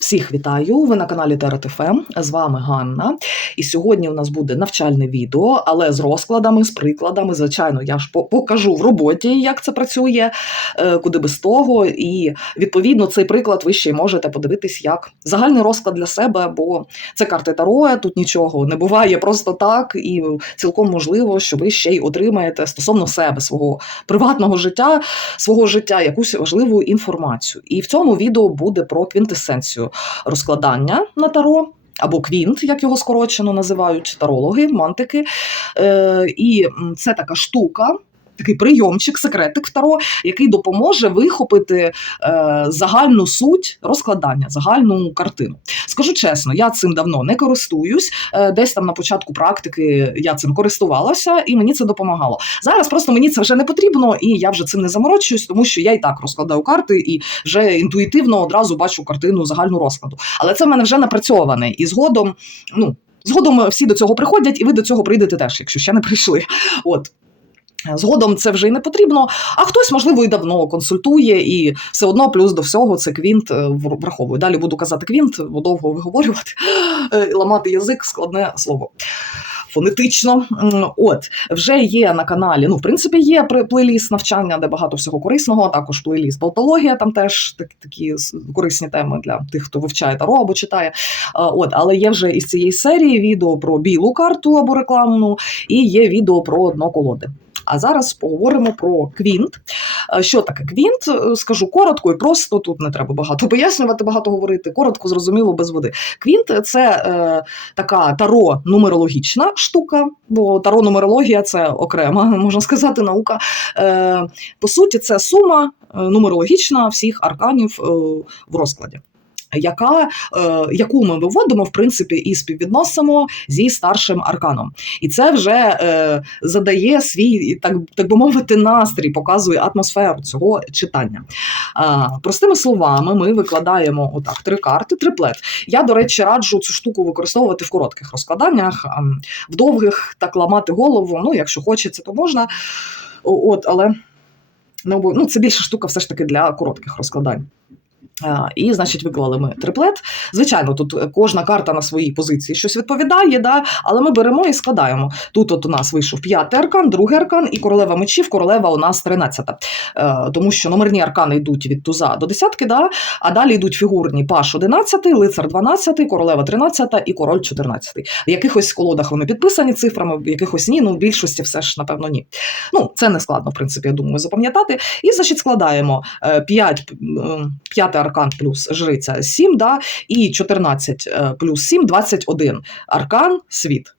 Всіх вітаю! Ви на каналі ТРТФМ. З вами Ганна. І сьогодні у нас буде навчальне відео, але з розкладами, з прикладами. Звичайно, я ж по- покажу в роботі, як це працює, е, куди без того. І відповідно цей приклад ви ще й можете подивитись як загальний розклад для себе, бо це карти Таро, тут нічого не буває просто так, і цілком можливо, що ви ще й отримаєте стосовно себе, свого приватного життя, свого життя якусь важливу інформацію. І в цьому відео буде про квінтесенцію розкладання на таро. Або квінт, як його скорочено називають тарологи, мантики. Е, і це така штука, такий прийомчик, секретик таро, який допоможе вихопити е, загальну суть розкладання, загальну картину. Скажу чесно, я цим давно не користуюсь. Е, десь там на початку практики я цим користувалася, і мені це допомагало. Зараз просто мені це вже не потрібно, і я вже цим не заморочуюсь, тому що я і так розкладаю карти і вже інтуїтивно одразу бачу картину загальну розкладу. Але це в мене вже напрацьоване, і згодом, ну. Згодом всі до цього приходять, і ви до цього прийдете теж, якщо ще не прийшли. От. Згодом це вже й не потрібно, а хтось, можливо, і давно консультує, і все одно плюс до всього це квінт е, враховує. Далі буду казати квінт, бо довго виговорювати, е, ламати язик складне слово. Фонетично, от вже є на каналі. Ну, в принципі, є плейліст навчання, де багато всього корисного. Також плейліст Болтологія, там теж так, такі корисні теми для тих, хто вивчає таро або читає. От, але є вже із цієї серії відео про білу карту або рекламну, і є відео про дно колоди. А зараз поговоримо про квінт. Е, Що таке квінт? Е, Скажу коротко і просто тут не треба багато пояснювати, багато говорити. Коротко, зрозуміло, без води. Квінт це е, така таро нумерологічна штука, бо таро нумерологія це окрема, можна сказати, наука. Е, по суті, це сума е, нумерологічна всіх арканів е, в розкладі. Яка, е, яку ми виводимо, в принципі, і співвідносимо зі старшим арканом. І це вже е, задає свій, так, так би мовити, настрій, показує атмосферу цього читання. Простими словами, ми викладаємо отак три карти, триплет. Я, до речі, раджу цю штуку використовувати в коротких розкладаннях, в довгих так ламати голову. Ну, якщо хочеться, то можна. От, але ну, це більше штука все ж таки для коротких розкладань. І, значить, виклали ми триплет. Звичайно, тут кожна карта на своїй позиції щось відповідає, да? але ми беремо і складаємо. Тут от у нас вийшов п'ятий аркан, другий аркан і королева мечів, королева у нас тринадцята. Е, тому що номерні аркани йдуть від туза до десятки, да? а далі йдуть фігурні паш 11, лицар 12, королева 13 і король 14. В якихось колодах вони підписані цифрами, в якихось ні, ну в більшості все ж, напевно, ні. Ну, це не складно, в принципі, я думаю, запам'ятати. І, значить, складаємо 5, 5 аркан плюс жриця 7, да, і 14 е, плюс 7, 21 аркан світ.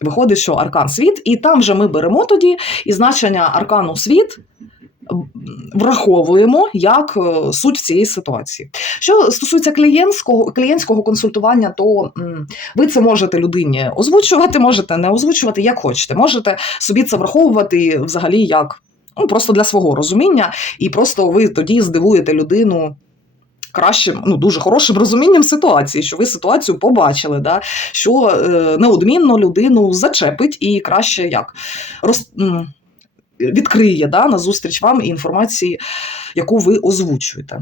Виходить, що аркан світ, і там же ми беремо тоді і значення аркану світ. Враховуємо як е, суть цієї ситуації. Що стосується клієнтського клієнтського консультування, то ви це можете людині озвучувати, можете не озвучувати, як хочете. Можете собі це враховувати взагалі як ну, просто для свого розуміння, і просто ви тоді здивуєте людину. Кращим, ну дуже хорошим розумінням ситуації, що ви ситуацію побачили, да? що е, неодмінно людину зачепить і краще як роз, відкриє да, назустріч вам інформації, яку ви озвучуєте.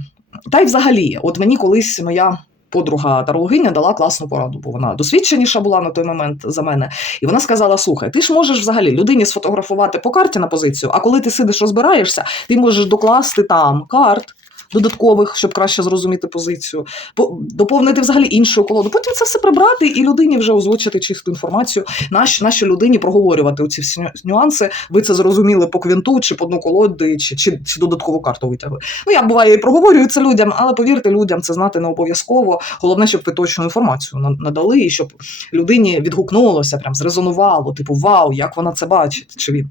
Та й взагалі, от мені колись моя подруга тарологиня дала класну пораду, бо вона досвідченіша була на той момент за мене. І вона сказала: слухай, ти ж можеш взагалі людині сфотографувати по карті на позицію, а коли ти сидиш, розбираєшся, ти можеш докласти там карт. Додаткових, щоб краще зрозуміти позицію, по- доповнити взагалі іншу колоду. Потім це все прибрати і людині вже озвучити чисту інформацію. Нащо, нащо людині проговорювати оці всі нюанси? Ви це зрозуміли по квінту, чи по дну колоди, чи, чи, чи додаткову карту витягли. Ну я буває і проговорюю це людям, але повірте, людям це знати не обов'язково. Головне, щоб ви точну інформацію на- надали, і щоб людині відгукнулося, прям зрезонувало, типу, вау, як вона це бачить, чи він.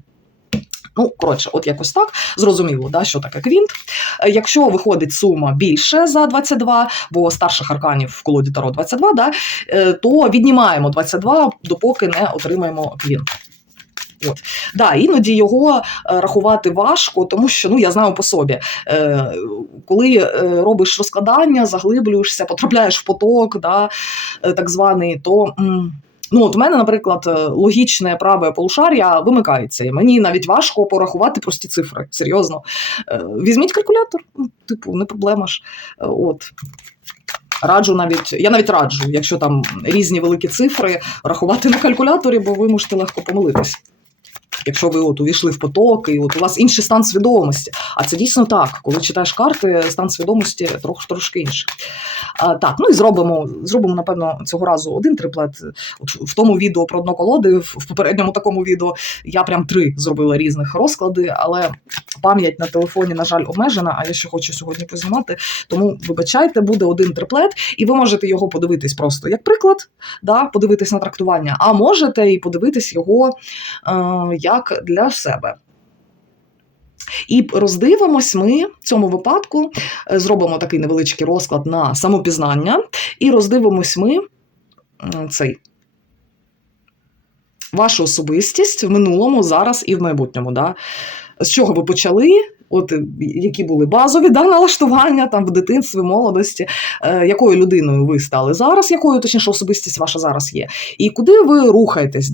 Ну, коротше, от якось так зрозуміло, да, що таке квінт. Е, Якщо виходить сума більше за 22, бо старших арканів в колоді Таро 22, да, е, то віднімаємо 22, допоки не отримаємо квінт. От. Да, іноді його е, рахувати важко, тому що ну, я знаю по собі. Е, коли робиш розкладання, заглиблюєшся, потрапляєш в поток, да, так званий, то. м, Ну, от у мене, наприклад, е, логічне праве полушарія вимикається, і мені навіть важко порахувати прості цифри. Серйозно. Е, Візьміть калькулятор, ну, типу, не проблема ж. Е, От. Раджу навіть, я навіть раджу, якщо там різні великі цифри, рахувати на калькуляторі, бо ви можете легко помилитись. Якщо ви от увійшли в поток, і от у вас інший стан свідомості. А це дійсно так. Коли читаєш карти, стан свідомості трохи трошки інший. А, так, ну і зробимо, зробимо, напевно, цього разу один триплет. От в тому відео про дно колоди, в попередньому такому відео я прям три зробила різних розклади, але пам'ять на телефоні, на жаль, обмежена, а я ще хочу сьогодні познімати. Тому, вибачайте, буде один триплет, і ви можете його подивитись просто як приклад, да, подивитись на трактування, а можете і подивитись його е, як для себе. І роздивимось ми в цьому випадку, е, зробимо такий невеличкий розклад на самопізнання, і роздивимось ми цей вашу особистість в минулому, зараз і в майбутньому. Да? З чого ви почали? От е, які були базові да, налаштування там в дитинстві, молодості, е, якою людиною ви стали зараз, якою точніше особистість ваша зараз є, і куди ви рухаєтесь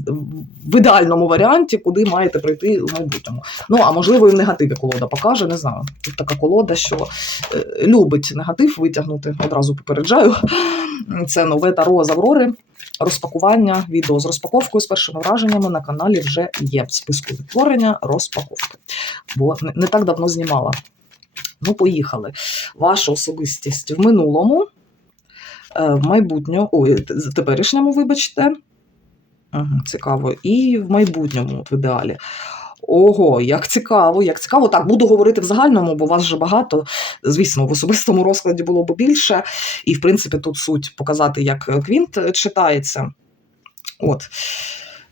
в ідеальному варіанті, куди маєте прийти в майбутньому. Ну а можливо, і в негативі колода покаже. Не знаю. Тут така колода, що е, любить негатив витягнути. Одразу попереджаю. Це нове таро з Аврори. Розпакування відео з розпаковкою з першими враженнями на каналі вже є в списку відтворення розпаковки. Бо не, так давно знімала. Ну, поїхали. Ваша особистість в минулому, е, в майбутньому, ой, в теперішньому, вибачте. Цікаво. І в майбутньому, в ідеалі. Ого, як цікаво, як цікаво. Так, буду говорити в загальному, бо вас вже багато. Звісно, в особистому розкладі було б більше. І, в принципі, тут суть показати, як квінт читається. От.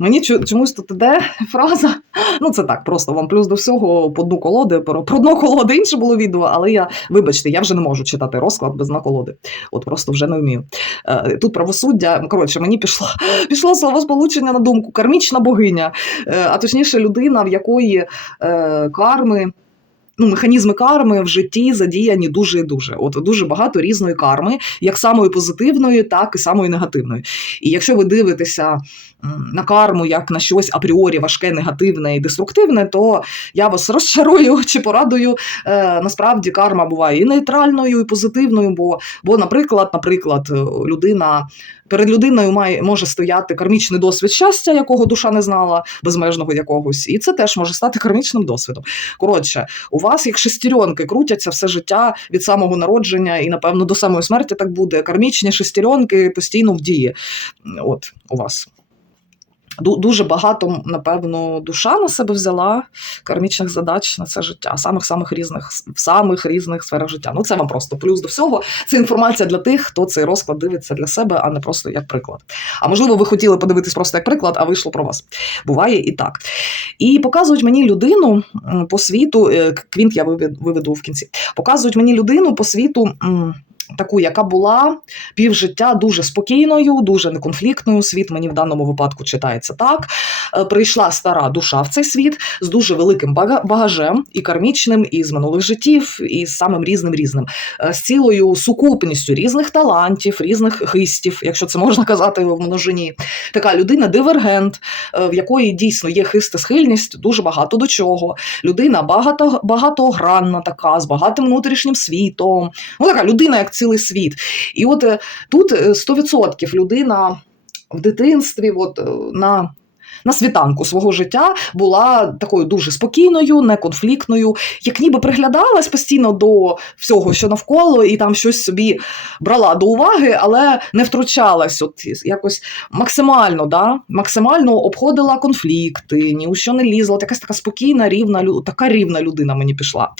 Мені чомусь тут іде фраза. Ну, це так, просто вам плюс до всього по дну колоди. Про, про дно колоди інше було відео, але я, вибачте, я вже не можу читати розклад без дна колоди. От просто вже не вмію. Е, Тут правосуддя, ну, коротше, мені пішло, пішло словосполучення на думку кармічна богиня, Е, а точніше, людина, в якої е, карми. Ну, механізми карми в житті задіяні дуже і дуже. От дуже багато різної карми, як самої позитивної, так і самої негативної. І якщо ви дивитеся на карму як на щось апріорі важке, негативне і деструктивне, то я вас розчарую чи порадую. Е, насправді карма буває і нейтральною, і позитивною. Бо, бо наприклад, наприклад, е, людина перед людиною має може стояти кармічний досвід щастя, якого душа не знала, безмежного якогось, і це теж може стати кармічним досвідом. Коротше, у вас як шестеренки крутяться все життя від самого народження, і напевно до самої смерті так буде. Кармічні шестеренки постійно в дії. От у вас. Ду- Дуже багато, напевно, душа на себе взяла кармічних задач на це життя, самих самих різних в самих різних сферах життя. Ну це вам просто плюс до всього. Це інформація для тих, хто цей розклад дивиться для себе, а не просто як приклад. А можливо, ви хотіли подивитись просто як приклад, а вийшло про вас. Буває і так. І показують мені людину по світу. е, Квінт я виведу в кінці. Показують мені людину по світу. Таку, яка була півжиття дуже спокійною, дуже неконфліктною. Світ мені в даному випадку читається так. Е, Прийшла стара душа в цей світ з дуже великим бага- багажем, і кармічним, і з минулих життів, і з самим різним різним, Е, з цілою сукупністю різних талантів, різних хистів, якщо це можна казати в множині. Така людина дивергент, е, в якої дійсно є хиста схильність дуже багато до чого. Людина багато, багатогранна, така з багатим внутрішнім світом. Ну така людина, як цілий світ. І от тут е, 100% людина в дитинстві, от на. На світанку свого життя була такою дуже спокійною, неконфліктною, як ніби приглядалась постійно до всього, що навколо, і там щось собі брала до уваги, але не втручалась, от якось максимально, да, максимально обходила конфлікти, ні у що не лізла. Якась така спокійна, рівна, така рівна людина мені пішла.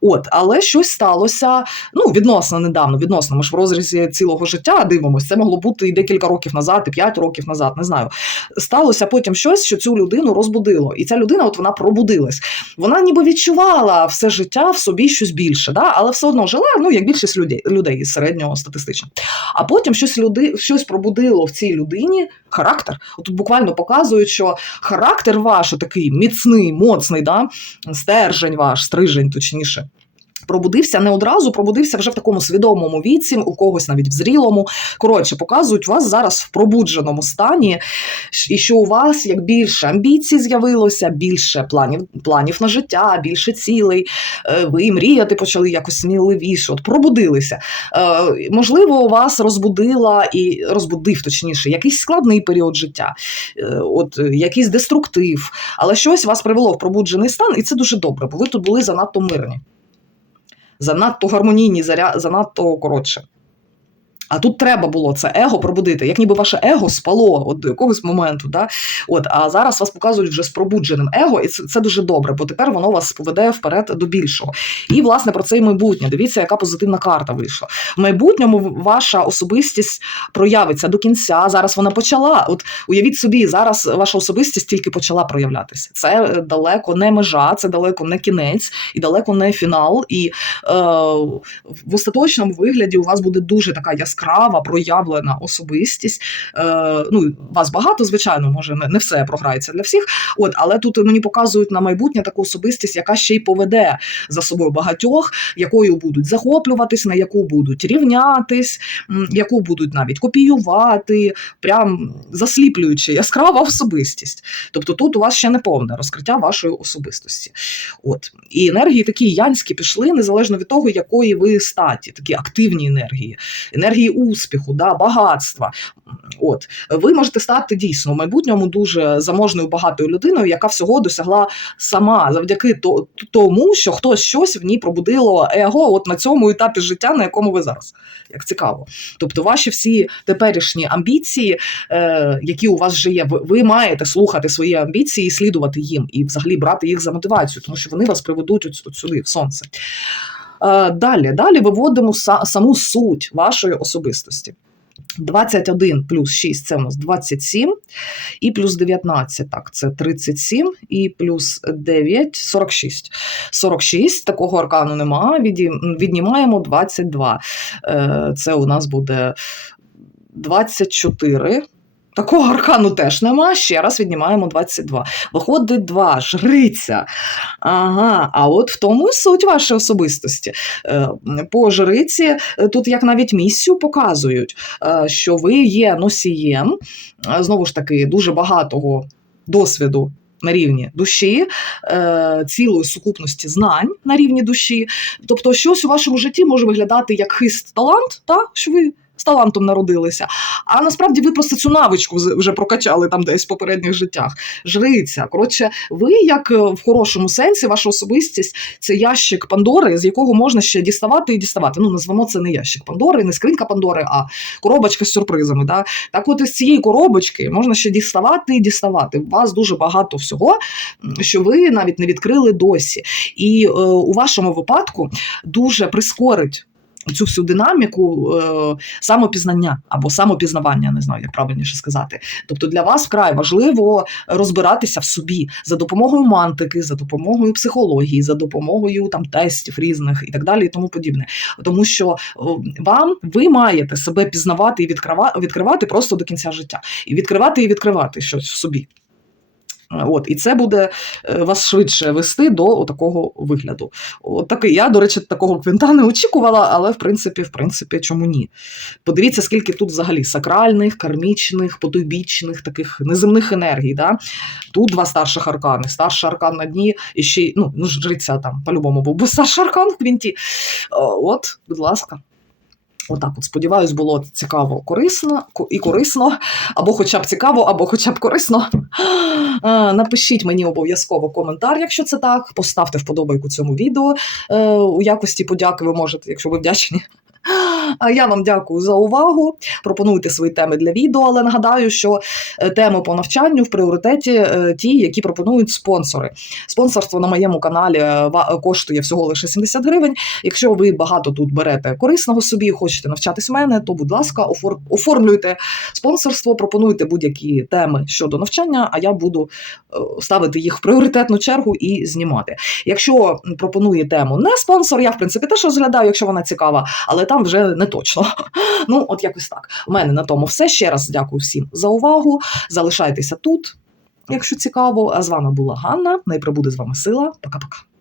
От, але щось сталося ну, відносно недавно, відносно. Ми ж в розрізі цілого життя дивимося. Це могло бути і декілька років назад, і п'ять років назад, не знаю. Сталося потім щось, що цю людину розбудило. І ця людина, от вона пробудилась. Вона ніби відчувала все життя в собі щось більше, да? але все одно жила, ну, як більшість людей, людей середнього статистично. А потім щось, люди, щось пробудило в цій людині характер. От тут буквально показують, що характер ваш такий міцний, моцний, да? стержень ваш, стрижень, точніше. Пробудився не одразу, пробудився вже в такому свідомому віці, у когось навіть в зрілому. Коротше, показують вас зараз в пробудженому стані, і що у вас як більше амбіцій з'явилося, більше планів, планів на життя, більше цілей. Е, Ви мріяти почали якось сміливіше, от пробудилися. Е, Можливо, вас розбудила і розбудив точніше якийсь складний період життя, е, от якийсь деструктив, але щось вас привело в пробуджений стан, і це дуже добре, бо ви тут були занадто мирні занадто гармонійні, занадто коротше. А тут треба було це его пробудити, як ніби ваше его спало от до якогось моменту. Да? От, а зараз вас показують вже з пробудженим его, і це, це дуже добре, бо тепер воно вас поведе вперед до більшого. І, власне, про це і майбутнє. Дивіться, яка позитивна карта вийшла. В майбутньому ваша особистість проявиться до кінця. Зараз вона почала. От уявіть собі, зараз ваша особистість тільки почала проявлятися. Це е, далеко не межа, це далеко не кінець і далеко не фінал. І е, в остаточному вигляді у вас буде дуже така яскрава, проявлена особистість. Е, ну, вас багато, звичайно, може, не, все програється для всіх. От, але тут мені показують на майбутнє таку особистість, яка ще й поведе за собою багатьох, якою будуть захоплюватись, на яку будуть рівнятись, яку будуть навіть копіювати, прям засліплюючи яскрава особистість. Тобто тут у вас ще не повне розкриття вашої особистості. От. І енергії такі янські пішли, незалежно від того, якої ви статі, такі активні енергії, енергії успіху, да, багатства. От. Ви можете стати дійсно в майбутньому дуже заможною багатою людиною, яка всього досягла сама завдяки тому, що хтось щось в ній пробудило его от на цьому етапі життя, на якому ви зараз. Як цікаво. Тобто, ваші всі теперішні амбіції, е, які у вас вже є, ви, маєте слухати свої амбіції і слідувати їм, і взагалі брати їх за мотивацію, тому що вони вас приведуть от сюди, в сонце. Е, далі, далі виводимо саму суть вашої особистості. 21 плюс 6 це у нас 27, і плюс 19, так, це 37, і плюс 9 46. 46, такого аркану немає, віднімаємо 22. Е, Це у нас буде 24. Такого аркану теж нема. Ще раз віднімаємо 22. Виходить 2, жриця. Ага, а от в тому і суть вашої особистості. Е, По жриці е, тут як навіть місію показують, е, що ви є носієм, знову ж таки, дуже багатого досвіду. На рівні душі, цілої сукупності знань на рівні душі. Тобто, щось у вашому житті може виглядати як хист талант, та, що ви з талантом народилися. А насправді ви просто цю навичку вже прокачали там десь в попередніх життях. Жриця. Коротше, ви, як е, в хорошому сенсі, ваша особистість це ящик Пандори, з якого можна ще діставати і діставати. Ну, назвемо це не ящик Пандори, не скринька Пандори, а коробочка з сюрпризами. Да? Так, от із цієї коробочки можна ще діставати і діставати. У вас дуже багато всього, що ви навіть не відкрили досі. І е, у вашому випадку дуже прискорить. Цю всю динаміку е, самопізнання або самопізнавання, не знаю, як правильніше сказати. Тобто для вас вкрай важливо розбиратися в собі за допомогою мантики, за допомогою психології, за допомогою там тестів різних і так далі, і тому подібне. Тому що вам ви маєте себе пізнавати і відкривати, відкривати просто до кінця життя, і відкривати і відкривати щось в собі. Е, От, і це буде е, вас швидше вести до такого вигляду. От такий, я, до речі, такого квинта не очікувала, але в принципі, в принципі, чому ні? Подивіться, скільки тут взагалі сакральних, кармічних, потойбічних, таких неземних енергій. Да? Тут два старших аркани. Старший аркан на дні, і ще ну, ну жриця там по-любому був, бо старший аркан в квінті. От, будь ласка. Отак, от сподіваюсь, було цікаво, корисно і корисно, або хоча б цікаво, або хоча б корисно. Напишіть мені обов'язково коментар, якщо це так. Поставте вподобайку цьому відео. Е, У якості подяки ви можете, якщо ви вдячні. Я вам дякую за увагу. Пропонуйте свої теми для відео, але нагадаю, що е, теми по навчанню в пріоритеті е, ті, які пропонують спонсори. Спонсорство на моєму каналі е, коштує всього лише 70 гривень. Якщо ви багато тут берете корисного собі, хочете навчатись в мене, то будь ласка, офор- оформлюйте спонсорство, пропонуйте будь-які теми щодо навчання, а я буду ставити їх в пріоритетну чергу і знімати. Якщо пропонує тему не спонсор, я в принципі теж розглядаю, якщо вона цікава, але там вже не точно. Ну, от якось так. У мене на тому все. Ще раз дякую всім за увагу. Залишайтеся тут, якщо цікаво. А з вами була Ганна. Най прибуде з вами сила. Пока-пока.